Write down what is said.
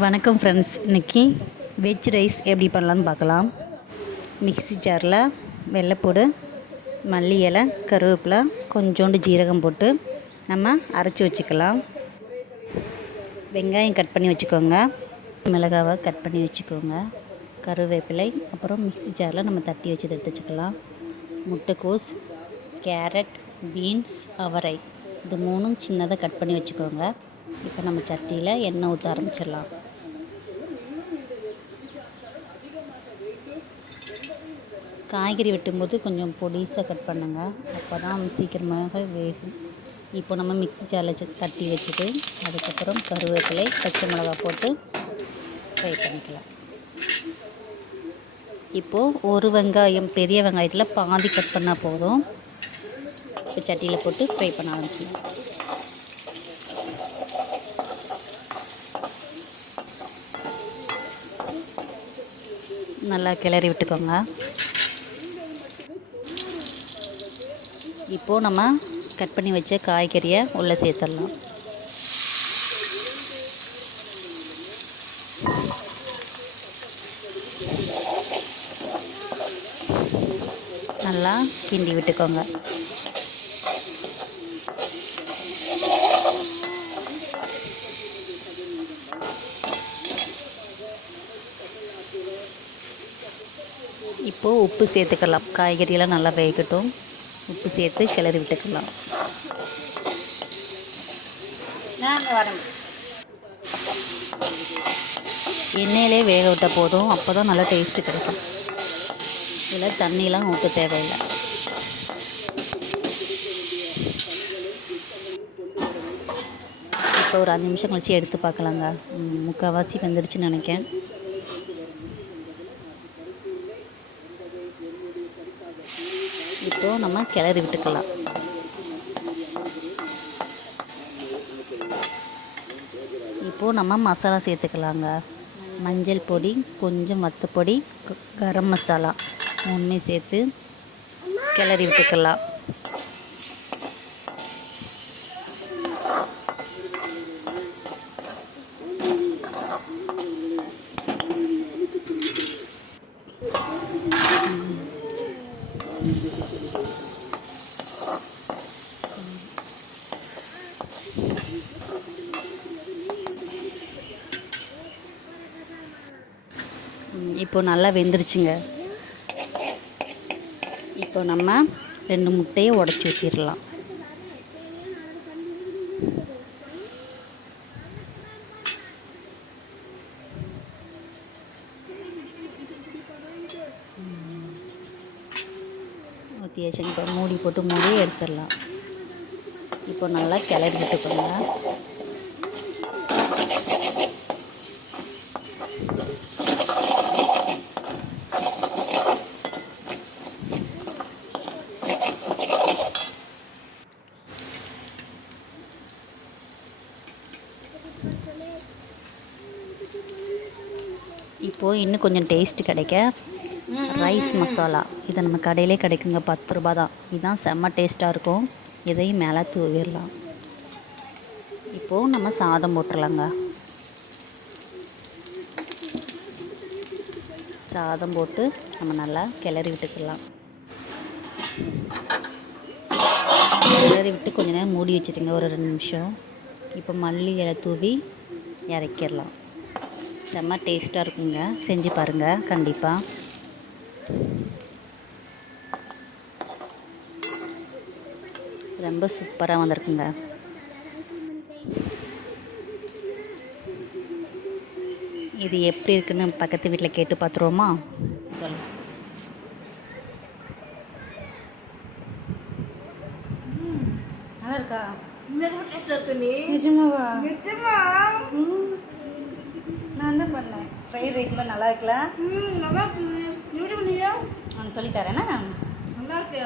வணக்கம் ஃப்ரெண்ட்ஸ், இன்றைக்கி veg rice எப்படி பண்ணலான்னு பார்க்கலாம். மிக்ஸி ஜாரில் வெள்ளைப்பூடு, மல்லி இலை, கருவேப்பிலை, கொஞ்சோண்டு ஜீரகம் போட்டு நம்ம அரைச்சி வச்சுக்கலாம். வெங்காயம் கட் பண்ணி வச்சுக்கோங்க, மிளகாவை கட் பண்ணி வச்சுக்கோங்க, கருவேப்பிலை, அப்புறம் மிக்ஸி ஜாரில் நம்ம தட்டி வச்சு எடுத்து வச்சுக்கலாம். முட்டைக்கோஸ், கேரட், பீன்ஸ், அவரை இது மூணும் சின்னதாக கட் பண்ணி வச்சுக்கோங்க. இப்போ நம்ம சட்டியில் எண்ணெய் ஊற்ற ஆரம்பிச்சிடலாம். காய்கறி வெட்டும்போது கொஞ்சம் பொடிசாக கட் பண்ணுங்கள், அப்போ தான் சீக்கிரமாக வேகும். இப்போ நம்ம மிக்ஸி ஜாரில் தட்டி வச்சுட்டு அதுக்கப்புறம் கருவேப்பிலை, பச்சை மிளகா போட்டு ஃப்ரை பண்ணிக்கலாம். இப்போது ஒரு வெங்காயம், பெரிய வெங்காயத்தில் பாதி கட் பண்ணால் போதும். இப்போ சட்டியில் போட்டு ஃப்ரை பண்ண ஆரம்பிச்சிடலாம். நல்லா கிளறி விட்டுக்கோங்க. இப்போது நம்ம கட் பண்ணி வச்ச காய்கறியை உள்ளே சேர்த்துடலாம். நல்லா கிண்டி விட்டுக்கோங்க. இப்போது உப்பு சேர்த்துக்கலாம். காய்கறியெல்லாம் நல்லா வேகட்டும். உப்பு சேர்த்து கிளறி விட்டுக்கலாம். எண்ணெயிலே வேக விட்டால் போதும், அப்போ தான் நல்லா டேஸ்ட்டு கிடைக்கும். இதில் தண்ணியெலாம் ஊற்ற தேவையில்லை. இப்போ ஒரு 5 நிமிஷம் கழிச்சு எடுத்து பார்க்கலாங்க. முக்கால்வாசி வந்துடுச்சுன்னு நினைக்கிறேன். இப்போது நம்ம கிளறி விட்டுக்கலாம். இப்போது நம்ம மசாலா சேர்த்துக்கலாங்க. மஞ்சள் பொடி, கொஞ்சம் வத்தப்பொடி, கரம் மசாலா மூணுமே சேர்த்து கிளறி விட்டுக்கலாம். இப்போ நல்லா வெந்துருச்சுங்க. இப்போ நம்ம 2 முட்டையை உடச்சி ஊற்றிடலாம். ஊற்றியாச்சுங்க. இப்போ மூடி போட்டு மூடி எடுத்துடலாம். இப்போ நல்லா கிளறி விட்டுக்கோங்க. இப்போது இன்னும் கொஞ்சம் டேஸ்ட்டு கிடைக்க ரைஸ் மசாலா, இதை நம்ம கடையிலே கிடைக்குங்க, 10 ரூபா தான். இதுதான் செம்ம டேஸ்ட்டாக இருக்கும். இதையும் மேலே தூவிடலாம். இப்போது நம்ம சாதம் போட்டுடலாங்க. சாதம் போட்டு நம்ம நல்லா கிளறி விட்டுக்கலாம். கிளறி விட்டு கொஞ்ச நேரம் மூடி வச்சுட்டுங்க, ஒரு 2 நிமிஷம். இப்போ மல்லி இலை தூவி இறக்கிடலாம். செம்ம டேஸ்ட்டாக இருக்குங்க. செஞ்சு பாருங்கள் கண்டிப்பாக. ரொம்ப சூப்பராக வந்திருக்குங்க. இது எப்படி இருக்குன்னு பக்கத்து வீட்டில் கேட்டு பார்த்துருவோமா? சொல்லு. நல்லா இருக்கா? டேஸ்ட்டாக இருக்கு. நீ நிஜமாவா? நிஜமா நான் தான் பண்ணேன். ஃப்ரைட் ரைஸ் மாதிரி நல்லா இருக்குல்ல? நல்லா இருக்கு. எப்படி பண்ணியா? நான் சொல்லித்தரேன்னா நல்லா இருக்கு.